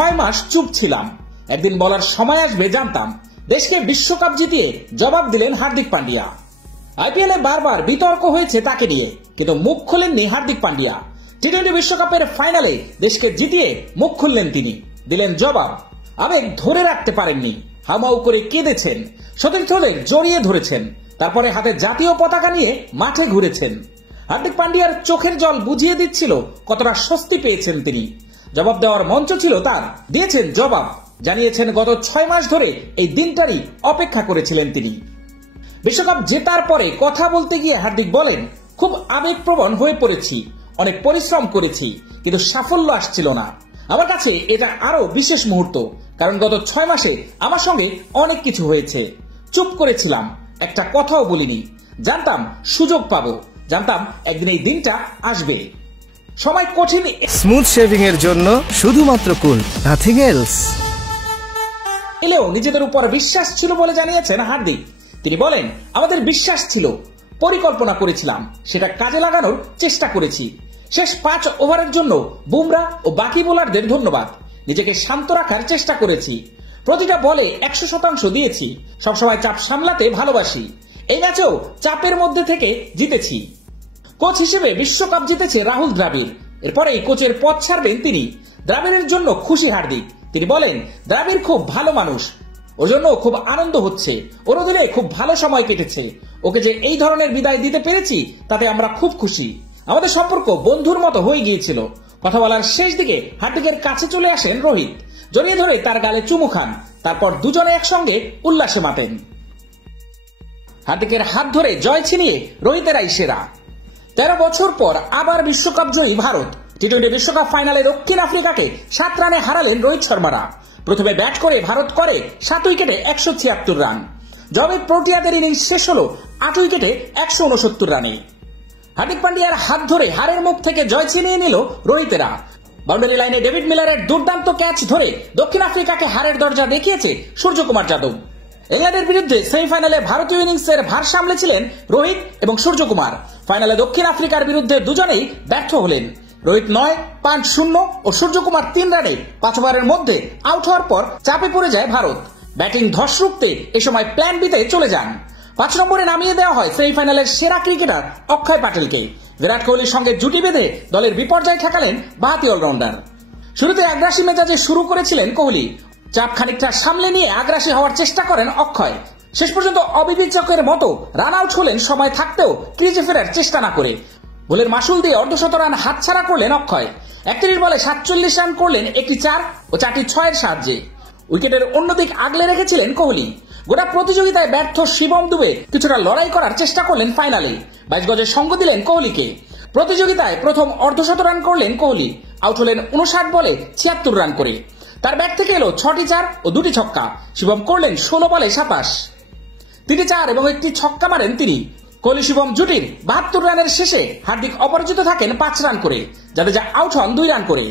6 মাস চুপ ছিলাম, একদিন বলার সময় আসবে জানতাম। দেশকে বিশ্বকাপ জিতিয়ে জবাব দিলেন হার্দিক পান্ডিয়া। আইপিএলে বারবার বিতর্ক হয়েছে তাকে নিয়ে, কিন্তু মুখ খোলেননি হার্দিক পান্ডিয়া। টি-20 বিশ্বকাপের ফাইনালে দেশকে জিতিয়ে মুখ খুললেন তিনি, দিলেন জবাব। আবেগ ধরে রাখতে পারেননি, হাউমাউ করে কেঁদেছেন, সতীর্থদের জড়িয়ে ধরেছেন, তারপরে হাতে জাতীয় পতাকা নিয়ে মাঠে ঘুরেছেন। হার্দিক পান্ডিয়ার চোখের জল বুঝিয়ে দিচ্ছিল কতটা স্বস্তি পেয়েছেন তিনি। জবাব দেওয়ার মঞ্চ ছিল তার, দিয়েছেন জবাব। জানিয়েছেন গত 6 মাস ধরে এই দিনটারই অপেক্ষা করেছিলেন তিনি। বিশ্বকাপ জেতার পরে কথা বলতে গিয়ে হার্দিক বলেন, খুব আবেগপ্রবণ হয়ে পড়েছি, অনেক পরিশ্রম করেছি, কিন্তু সাফল্য আসছিল না। আমার কাছে এটা আরো বিশেষ মুহূর্ত, কারণ গত 6 মাসে আমার সঙ্গে অনেক কিছু হয়েছে। চুপ করেছিলাম, একটা কথাও বলিনি। জানতাম সুযোগ পাবো, জানতাম একদিন এই দিনটা আসবে। সবাই কঠিন স্মুথ শেভিং এর জন্য শুধুমাত্র কুল, নাথিং এলস। এলেও নিজেদের উপর বিশ্বাস ছিল বলে জানিয়েছেন হার্দিক। তিনি বলেন, আমাদের বিশ্বাস ছিল, পরিকল্পনা করেছিলাম, সেটা কাজে লাগানোর চেষ্টা করেছি। শেষ 5 ওভারের জন্য বুমরা ও বাকি বোলারদের ধন্যবাদ। নিজেকে শান্ত রাখার চেষ্টা করেছি, প্রতিটা বলে 100% দিয়েছি। সবসময় চাপ সামলাতে ভালোবাসি, এই ম্যাচেও চাপের মধ্যে থেকে জিতেছি। কোচ হিসেবে বিশ্বকাপ জিতেছে রাহুল দ্রাবিড়, এরপরে কোচের পদ ছাড়বেন তিনি। দ্রাবিড়ের জন্য খুশি হার্দিক। তিনি বলেন, দ্রাবিড় খুব ভালো মানুষ, ওর জন্য খুব আনন্দ হচ্ছে, ওর অধীনে খুব ভালো সময় কেটেছে। ওকে যে এই ধরনের বিদায় দিতে পেরেছি তাতে আমরা খুব খুশি। আমাদের সম্পর্ক বন্ধুর মতো হয়ে গিয়েছিল। কথা বলার শেষ দিকে হার্দিকের কাছে চলে আসেন রোহিত, জড়িয়ে ধরে তার গালে চুমু খান, তারপর দুজনে একসঙ্গে উল্লাসে মাতেন। হার্দিকের হাত ধরে জয় ছিনিয়ে রোহিতেরাই সেরা। 13 বছর পর আবার বিশ্বকাপ জয়ী ভারত। টি-20 বিশ্বকাপ ফাইনালে দক্ষিণ আফ্রিকাকে 7 রানে হারালেন রোহিত শর্মারা। প্রথমে ব্যাট করে ভারত করে 7 উইকেটে 176 রান। জবে প্রোটিয়াদের ইনিংস শেষ হলো 8 উইকেটে 169 রানে। হার্দিক পান্ডিয়ার হাত ধরে হারের মুখ থেকে জয় ছিনিয়ে নিল রোহিতেরা। বাউন্ডারি লাইনে ডেভিড মিলারের দুর্দান্ত ক্যাচ ধরে দক্ষিণ আফ্রিকাকে হারের দরজা দেখিয়েছে সূর্যকুমার যাদব। ইংল্যান্ডের বিরুদ্ধে সেমিফাইনালে ভারতীয় ইনিংসের ভার সামলেছিলেন রোহিত এবং সূর্যকুমার। ফাইনালে দক্ষিণ আফ্রিকার বিরুদ্ধে দুজনেই ব্যর্থ হলেন। রোহিত 9, 5, 0 ও সূর্যকুমার 3 রানে 5 ওভারের মধ্যে আউট হওয়ার পর চাপে পড়ে যায় ভারত। ব্যাটিং ধস রুখতে এ সময় প্ল্যান বিতে চলে যান। 5 নম্বরে নামিয়ে দেওয়া হয় সেমিফাইনালের সেরা ক্রিকেটার অক্ষয় পাটেলকে। বিরাট কোহলির সঙ্গে জুটি বেঁধে দলের বিপর্যয় ঠেকালেন বাঁহাতি অলরাউন্ডার। শুরুতে আগ্রাসী মেজাজে শুরু করেছিলেন কোহলি, চাপ খানিকটা সামলে নিয়ে আগ্রাসী হওয়ার চেষ্টা করেন অক্ষয়। শেষ পর্যন্ত অবিবেচকের মতো রান আউট হলেন সময় থাকতেও ক্রিজে ফেরার চেষ্টা না করে। ভুলের মাসুল দিয়ে অর্ধশত রান হাতছাড়া করলেন অক্ষয়। 31 বলে 47 রান করলেন, একটি 4 ও 4টি 6-এর সাহায্যে। উইকেটের অন্যদিক আগলে রেখেছিলেন কোহলি। গোটা প্রতিযোগিতায় ব্যর্থ শিবম দুবে কিছুটা লড়াই করার চেষ্টা করলেন ফাইনালে। 22 গজের সঙ্গ দিলেন কোহলিকে। প্রতিযোগিতায় প্রথম অর্ধশত রান করলেন কোহলি, আউট হলেন 59 বলে 76 রান করে। তার ব্যাট থেকে এলো 6টি 4 ও 2টি ছক্কা। শিবম করলেন 16 বলে 27, 3টি 4 এবং একটি ছক্কা মারেন তিনি। কোহলি শিবম জুটির 72 রানের শেষে হার্দিক অপরাজিত থাকেন 5 রান করে, জাদেজা আউট হন 2 রান করে।